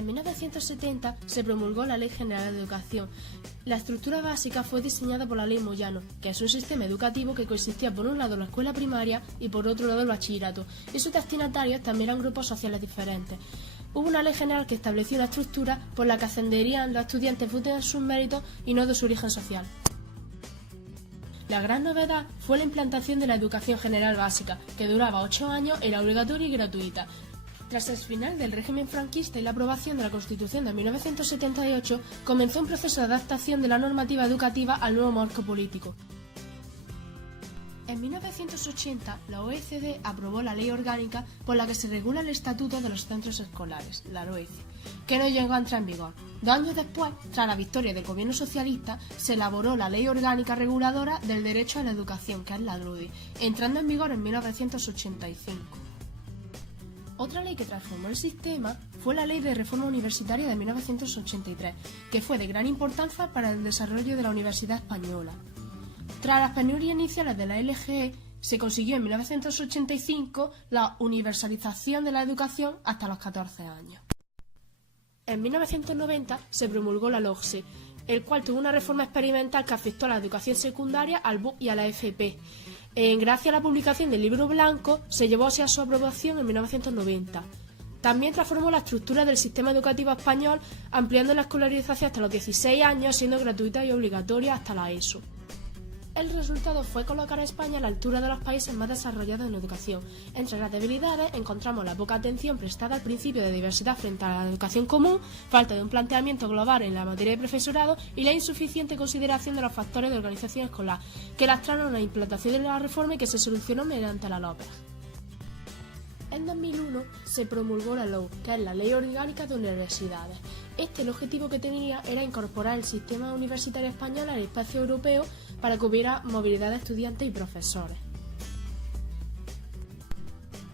En 1970 se promulgó la Ley General de Educación. La estructura básica fue diseñada por la Ley Moyano, que es un sistema educativo que consistía por un lado en la escuela primaria y por otro lado el bachillerato, y sus destinatarios también eran grupos sociales diferentes. Hubo una ley general que estableció una estructura por la que ascenderían los estudiantes en función de sus méritos y no de su origen social. La gran novedad fue la implantación de la educación general básica, que duraba 8 años, era obligatoria y gratuita. Tras el final del régimen franquista y la aprobación de la Constitución de 1978, comenzó un proceso de adaptación de la normativa educativa al nuevo marco político. En 1980, la OECD aprobó la Ley Orgánica por la que se regula el Estatuto de los Centros Escolares, la LOECE, que no llegó a entrar en vigor. 2 años después, tras la victoria del gobierno socialista, se elaboró la Ley Orgánica Reguladora del Derecho a la Educación, que es la LUDI, entrando en vigor en 1985. Otra ley que transformó el sistema fue la Ley de Reforma Universitaria de 1983, que fue de gran importancia para el desarrollo de la Universidad Española. Tras las penurias iniciales de la LGE, se consiguió en 1985 la universalización de la educación hasta los 14 años. En 1990 se promulgó la LOGSE, el cual tuvo una reforma experimental que afectó a la educación secundaria, al BUP y a la FP. Gracias a la publicación del Libro Blanco, se llevó a su aprobación en 1990. También transformó la estructura del sistema educativo español, ampliando la escolarización hasta los 16 años, siendo gratuita y obligatoria hasta la ESO. El resultado fue colocar a España a la altura de los países más desarrollados en educación. Entre las debilidades encontramos la poca atención prestada al principio de diversidad frente a la educación común, falta de un planteamiento global en la materia de profesorado y la insuficiente consideración de los factores de organización escolar, que lastraron la implantación de la reforma y que se solucionó mediante la LOPEG. En 2001 se promulgó la LOU, que es la Ley Orgánica de Universidades. El objetivo que tenía era incorporar el sistema universitario español al espacio europeo para que hubiera movilidad de estudiantes y profesores.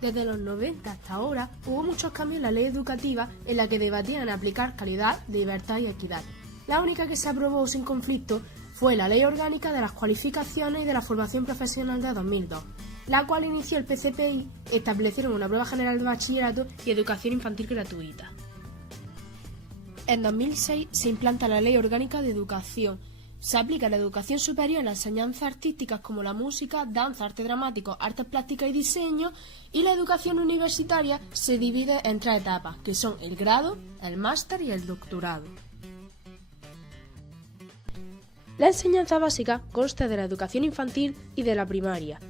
Desde los 90 hasta ahora hubo muchos cambios en la ley educativa en la que debatían aplicar calidad, libertad y equidad. La única que se aprobó sin conflicto fue la Ley Orgánica de las Cualificaciones y de la Formación Profesional de 2002, la cual inició el PCPI, establecieron una prueba general de bachillerato y educación infantil gratuita. En 2006 se implanta la Ley Orgánica de Educación. Se aplica la educación superior en las enseñanzas artísticas como la música, danza, arte dramático, artes plásticas y diseño, y la educación universitaria se divide en 3 etapas, que son el grado, el máster y el doctorado. La enseñanza básica consta de la educación infantil y de la primaria.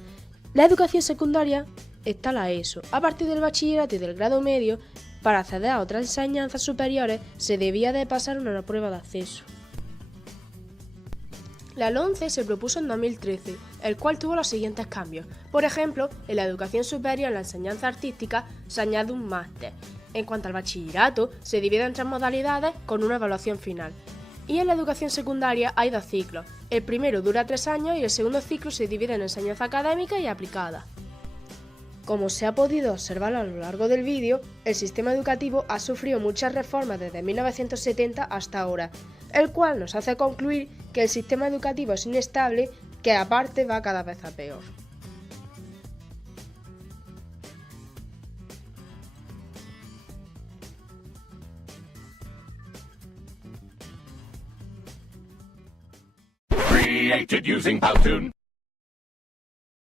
La educación secundaria está la ESO. A partir del bachillerato y del grado medio, para acceder a otras enseñanzas superiores se debía de pasar una prueba de acceso. La LOMCE se propuso en 2013, el cual tuvo los siguientes cambios. Por ejemplo, en la educación superior en la enseñanza artística se añade un máster. En cuanto al bachillerato, se divide en 3 modalidades con una evaluación final. Y en la educación secundaria hay 2 ciclos. El primero dura 3 años y el segundo ciclo se divide en enseñanza académica y aplicada. Como se ha podido observar a lo largo del vídeo, el sistema educativo ha sufrido muchas reformas desde 1970 hasta ahora, el cual nos hace concluir que el sistema educativo es inestable, que aparte va cada vez a peor. Created using Powtoon.